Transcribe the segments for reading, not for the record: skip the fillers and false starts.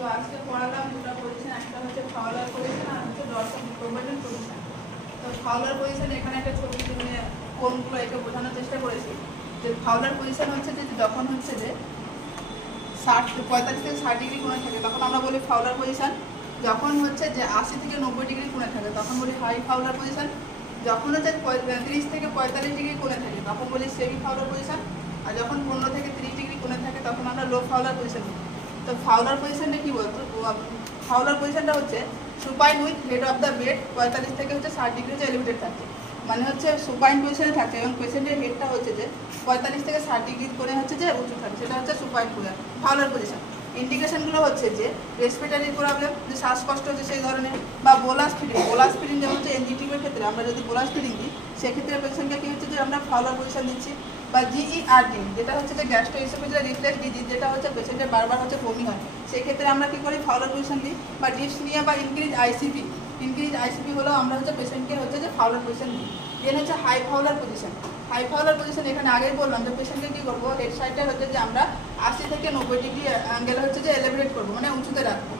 তো আজকে পড়ালাম দুটো পজিশন, একটা হচ্ছে ফাউলার পজিশন আর হচ্ছে ডরসাল প্রোভাইডার পজিশন। তো ফাউলার পজিশন এখানে একটা ছবি তুলে কোনগুলো এটা বোঝানোর চেষ্টা করেছি যে ফাউলার পজিশন হচ্ছে যে যখন হচ্ছে যে 45 থেকে 60 ডিগ্রি কোণে থাকে তখন আমরা বলি ফাউলার পজিশন। যখন হচ্ছে যে 80 থেকে 90 ডিগ্রি কোণে থাকে তখন বলি হাই ফাউলার পজিশন। যখন হচ্ছে 30 থেকে 45 ডিগ্রি কোণে থাকে তখন বলি সেমি ফাউলার পজিশন। আর যখন 15 থেকে 30 ডিগ্রি কোণে থাকে তখন আমরা লো ফাউলার পজিশন বলি। তো ফাউলার পজিশনটা কি বলতো, ফাউলার পজিশনটা হচ্ছে supine with head of the bed 45 থেকে হচ্ছে 60 ডিগ্রি এলিভেটেড থাকে, মানে হচ্ছে সুপাইন পজিশনে থাকে এবং পেশেন্টের হেডটা হচ্ছে যে 45 থেকে 60 ডিগ্রি করে হচ্ছে যে উঁচু থাকে, সেটা হচ্ছে সুপাইন ফাউলার পজিশন। ইন্ডিকেশনগুলো হচ্ছে যে রেসপিরেটরি প্রবলেম, যে শ্বাসকষ্ট হচ্ছে সেই ধরনের, বা বোলাস ফিডিং যেমন হচ্ছে এনজিটিভের ক্ষেত্রে আমরা যদি বোলাস ফিডিং দিই সেক্ষেত্রে পেশেন্টকে কী হচ্ছে যে আমরা ফাউলার পজিশন দিচ্ছি। বা জিইআরডি যেটা হচ্ছে যে গ্যাস্ট্রোএসোফেজিয়াল রিফ্লেক্স ডিজিজ, যেটা হচ্ছে পেশেন্টের বারবার হচ্ছে বমি হয়, সেক্ষেত্রে আমরা কী করি ফাউলার পজিশন দিই। বা ডিসনিয়া বা ইনক্রিজ আইসিপি হলেও আমরা হচ্ছে পেশেন্টকে হচ্ছে যে ফাউলার পজিশন দিই। দেন হচ্ছে হাই ফাউলার পজিশন এখানে আগেই বললাম যে পেশেন্টকে কী করবো, হেড সাইডটা হচ্ছে যে আমরা 80 থেকে 90 ডিগ্রি অ্যাঙ্গেলে হচ্ছে যে এলিভেট করবো, মানে উঁচুতে রাখবো।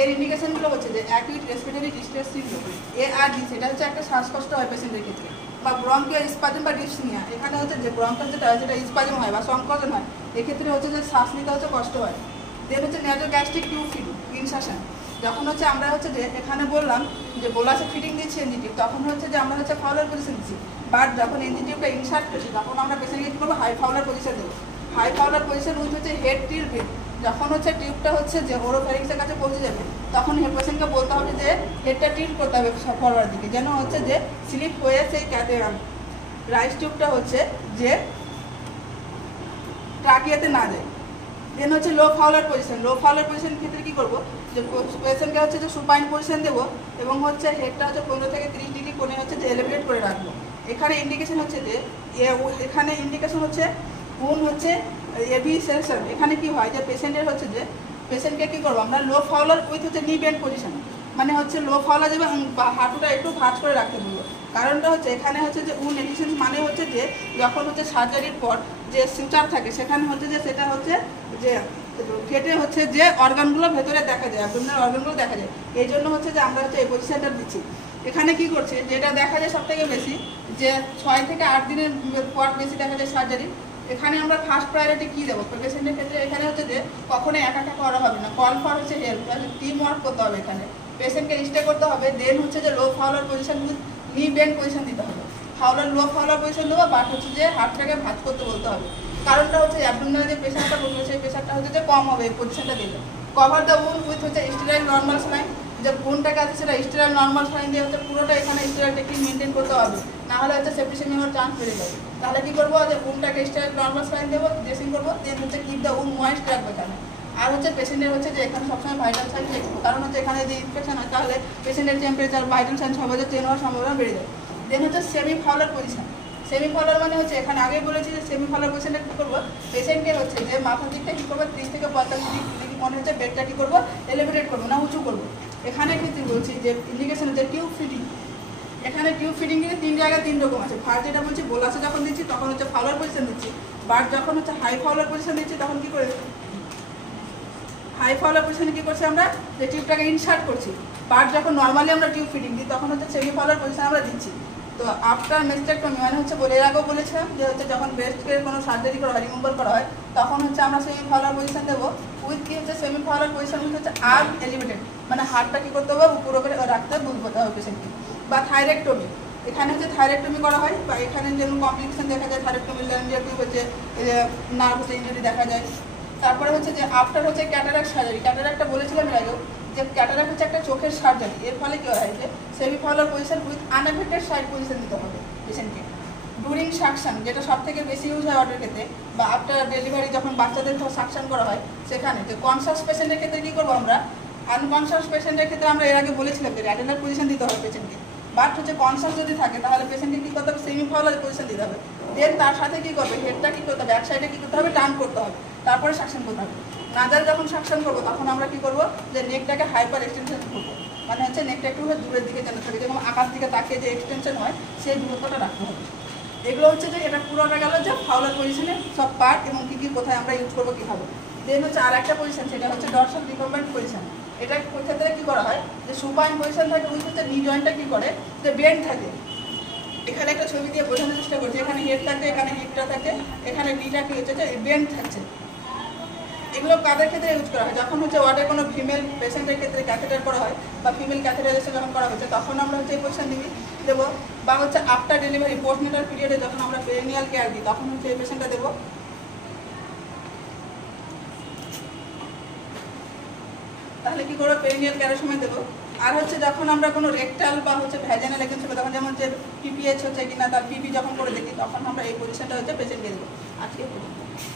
এর ইন্ডিকেশনগুলো হচ্ছে যে acute respiratory distress syndrome, ARD, সেটা হচ্ছে একটা শ্বাসকষ্ট হয় পেশেন্টের ক্ষেত্রে। বা ব্রঙ্কিয়াল স্পাজম বা ডিসনিয়া, এখানে হচ্ছে যে ব্রঙ্কাল যেটা হয় সেটা স্পাজম হয় বা সংকোচন হয়, এক্ষেত্রে হচ্ছে যে শ্বাস নিতে হচ্ছে কষ্ট হয়। দেন হচ্ছে ন্যাজোগ্যাস্ট্রিক টিউব ফিডিং ইনসাশন, যখন হচ্ছে আমরা হচ্ছে যে এখানে বললাম যে বোলাসে ফিটিং দিচ্ছি এনজিটিভ, তখন হচ্ছে যে আমরা হচ্ছে ফাউলার পজিশন দিচ্ছি। বাট যখন এনজিটিভটা ইনসার্ট করছি তখন আমরা পেশেন্টকে কী করবো, হাই ফাউলার পজিশন দেবো। হাই ফাউলার পজিশন উইথ হচ্ছে হেড টিল্টেড, যখন হচ্ছে টিউবটা হচ্ছে যে ওরোফ্যারিংসের কাছে পৌঁছে যাবে তখন পেশেন্টকে বলতে হবে যে হেডটা টিল্ট করতে হবে ফরওয়ার্ড দিকে, যেন হচ্ছে যে স্লিপ হয়ে সেই রাইস টিউবটা হচ্ছে যে ট্রাকিয়াতে না যায়। দেন হচ্ছে লো ফাউলার পজিশন ক্ষেত্রে কী করবো, যে পেশেন্টকে হচ্ছে যে সুপাইন পজিশন দেবো এবং হচ্ছে হেডটা হচ্ছে 15 থেকে 30 ডিগ্রি কোণে হচ্ছে যে এলিভেট করে রাখবো। এখানে ইন্ডিকেশন হচ্ছে যে কোন হচ্ছে এভিসেশন। এখানে কি হয় যে পেশেন্টের হচ্ছে যে পেশেন্টকে কী করবো আমরা লো ফাউলার উইথ হচ্ছে নি বেন্ড পজিশন, মানে হচ্ছে লো ফাউলার দেবে এবং হাঁটুটা একটু ভাঁজ করে রাখতে বলবো। কারণটা হচ্ছে এখানে হচ্ছে যে উন এডিশন, মানে হচ্ছে যে যখন হচ্ছে সার্জারির পর যে সুচার থাকে সেখানে হচ্ছে যে সেটা হচ্ছে যে কেটে হচ্ছে যে অর্গানগুলো ভেতরে দেখা যায়, অ্যাবডোমিনাল অর্গানগুলো দেখা যায়, এই জন্য হচ্ছে যে আমরা হচ্ছে এই পজিশনটা দিচ্ছি। এখানে কি করছে, যেটা দেখা যায় সবথেকে বেশি যে 6 থেকে 8 দিনের পর বেশি দেখা যায় সার্জারি। এখানে আমরা ফার্স্ট প্রায়োরিটি কী দেবো পেশেন্টের ক্ষেত্রে, এখানে হচ্ছে যে কখনোই একা করা হবে না, কল ফর হচ্ছে হেল্প, টিম ওয়ার্ক করতে হবে, এখানে পেশেন্টকে স্টে করতে হবে। দেন হচ্ছে যে লো ফাউলার পজিশন উইথ নি বেন্ড পজিশন দিতে হবে। লো ফাউলার পজিশন দেবো, বাট হচ্ছে যে হাতটাকে ভাঁজ করতে বলতে হবে। কারণটা হচ্ছে অ্যাবডোমিনাল যে প্রেশারটা বলবে সেই প্রেশারটা হচ্ছে যে কম হবে এই পজিশনটা দিলে। কভার দ্য উন্ড উইথ হচ্ছে স্টেরাইল নর্মাল স্যালাইন, যে উন্ডটাকে আছে সেটা স্টেরাইল নর্মাল স্যালাইন দিয়ে হচ্ছে পুরোটা এখানে স্টেরাইল টেকনিক মেনটেন করতে হবে, নাহলে হচ্ছে সেপ্টিসেমি হওয়ার চান্স বেড়ে যাবে। তাহলে কী করবো, যে উন্ডটাকে স্টেরাইল নর্মাল স্যালাইন দেবো, ড্রেসিং করবো, দেন হচ্ছে কিপ দ্য উন্ড ময়েস্ট রাখবে এখানে। আর হচ্ছে পেশেন্টের হচ্ছে যে এখানে সবসময় ভাইটাল সাইন দেখবো, কারণ হচ্ছে এখানে যদি ইনফেকশন হয় তাহলে পেশেন্টের টেম্পারেচার ভাইটাল সাইন সবাই চেঞ্জ হওয়ার সম্ভাবনা বেড়ে যায়। দেন হচ্ছে semi Fowler position. Semi Fowler মানে হচ্ছে এখানে আগেই বলেছি যে সেমি ফাউলার পজিশনে কী করবো, পেশেন্টকে হচ্ছে যে মাথার দিকটা কী করবো 30 থেকে 45 ডিগ্রি মনে হচ্ছে বেডটা কী করবো এলিভেটেড করবো না উঁচু করবো। এখানে ক্ষেত্রে বলছি যে ইন্ডিকেশন হচ্ছে টিউব ফিডিং। এখানে টিউব ফিডিং কিন্তু 3 জায়গায় 3 রকম আছে। ফার্স্ট যেটা বলছি বোলাসে যখন দিচ্ছি তখন হচ্ছে ফাউলার পজিশন দিচ্ছি, বাট যখন হচ্ছে হাই ফাউলার পজিশন দিচ্ছি তখন কী করে, হাই ফাউলার পজিশনে কী করছি আমরা যে টিউবটাকে ইনসার্ট করছি। বাট যখন নর্মালি আমরা টিউব ফিডিং দিই তখন হচ্ছে সেমি ফাউলার পজিশন আমরা দিচ্ছি। তো আফটার মেস্টেক্টমি মানে হচ্ছে এর আগেও বলেছিলাম যে হচ্ছে যখন ব্রেস্টের কোনো সার্জারি করা হয়, রিমুভাল করা হয়, তখন হচ্ছে আমরা সেমি ফাউলার পজিশন দেবো উইথ কি হচ্ছে সেমি ফাউলার পজিশন হচ্ছে আর্ম এলিভেটেড, মানে হাতটা কী করতে হবে উপরে করে রাখতে বলতে হবে পেশেন্টকে। বা থাইরেক্টমি, এখানে হচ্ছে থাইরেক্টমি করা হয়, বা এখানে যেমন কমপ্লিকেশন দেখা যায় থাইরেক্টমি ল্যান্ডিয়া টিউব হচ্ছে নার্ভ হচ্ছে ইঞ্জুরি দেখা যায়। তারপরে হচ্ছে যে আফটার হচ্ছে ক্যাটারাক্ট সার্জারি, ক্যাটারাক্টটা বলেছিলাম এর আগেও যে ক্যাটারাক্ট হচ্ছে একটা চোখের সার্জারি, এর ফলে কী হয় যে semi Fowler position with unaffected side position দিতে হবে পেশেন্টকে। ডুরিং সাকশন, যেটা সব থেকে বেশি ইউজ হয় অর্ডার ক্ষেত্রে, বা আফটার ডেলিভারি যখন বাচ্চাদের সাকশন করা হয় সেখানে। তো কনসাস পেশেন্টের ক্ষেত্রে কী করবো আমরা, আনকনসাস পেশেন্টের ক্ষেত্রে আমরা এর আগে বলেছিলাম যে র্যাটেনাল পজিশন দিতে হবে পেশেন্টকে, বাট হচ্ছে কনসাস যদি থাকে তাহলে পেশেন্টকে কী করতে হবে সেমি ফাউলার পজিশন দিতে হবে। দেন তার সাথে কী করবে, হেডটা কী করতে হবে এক সাইডে কী করতে হবে টার্ন করতে হবে, তারপরে সাকশন করতে হবে। নাজাল যখন সাকশন করবো তখন আমরা কী করবো, যে নেকটাকে হাইপার এক্সটেনশন করবো, মানে হচ্ছে নেকটা একটু দূরের দিকে যেন থাকে, যেমন আকাশ দিকে তাকিয়ে যে এক্সটেনশন হয় সেই দূরত্বটা রাখতে হবে। এগুলো হচ্ছে যে এটা পুরোটা গেল যে ফাউলার পজিশনের সব পার্ট এবং কী কী কোথায় আমরা ইউজ করবো কীভাবে। দেন হচ্ছে আর একটা পজিশন, সেটা হচ্ছে ডরসাল রিকম্বাইন্ড পজিশন। এটা ক্ষেত্রে কি করা হয় যে সুপাইন পজিশন থাকে, উইথ হচ্ছে নি জয়েন্টটা কি করে যে বেন্ড থাকে। এখানে একটা ছবি দিয়ে বোঝানোর চেষ্টা করছি, এখানে হেড থাকে, এখানে হিপটা থাকে, এখানে নিটা কি হচ্ছে যে বেন্ড থাকছে। এগুলো কাদের ক্ষেত্রে ইউজ করা হয়? যখন হচ্ছে ওয়ার্ডে কোনো ফিমেল পেশেন্টের ক্ষেত্রে ক্যাথেটার করা হয় বা ফিমেল ক্যাথেটারাইজেশন যখন করা হচ্ছে, তখন আমরা হচ্ছে এই পজিশন দেবো। বা হচ্ছে আফটার ডেলিভারি পোস্টনেটাল পিরিয়ডে যখন আমরা পেরিনিয়াল কেয়ার দিই, তখন হচ্ছে এই পেশেন্টটা দেবো। তাহলে কি করবো? পেরিনিয়াল কেয়ারের সময় দেবো। আর হচ্ছে যখন আমরা কোনো রেকটাল বা হচ্ছে ভ্যাজানাল এগেন্সি, তখন যেমন যে পিপিএইচ হচ্ছে কিনা তার পিপি যখন করে দেখি, তখন আমরা এই পজিশনটা হচ্ছে পেশেন্টকে দেবো। আজকে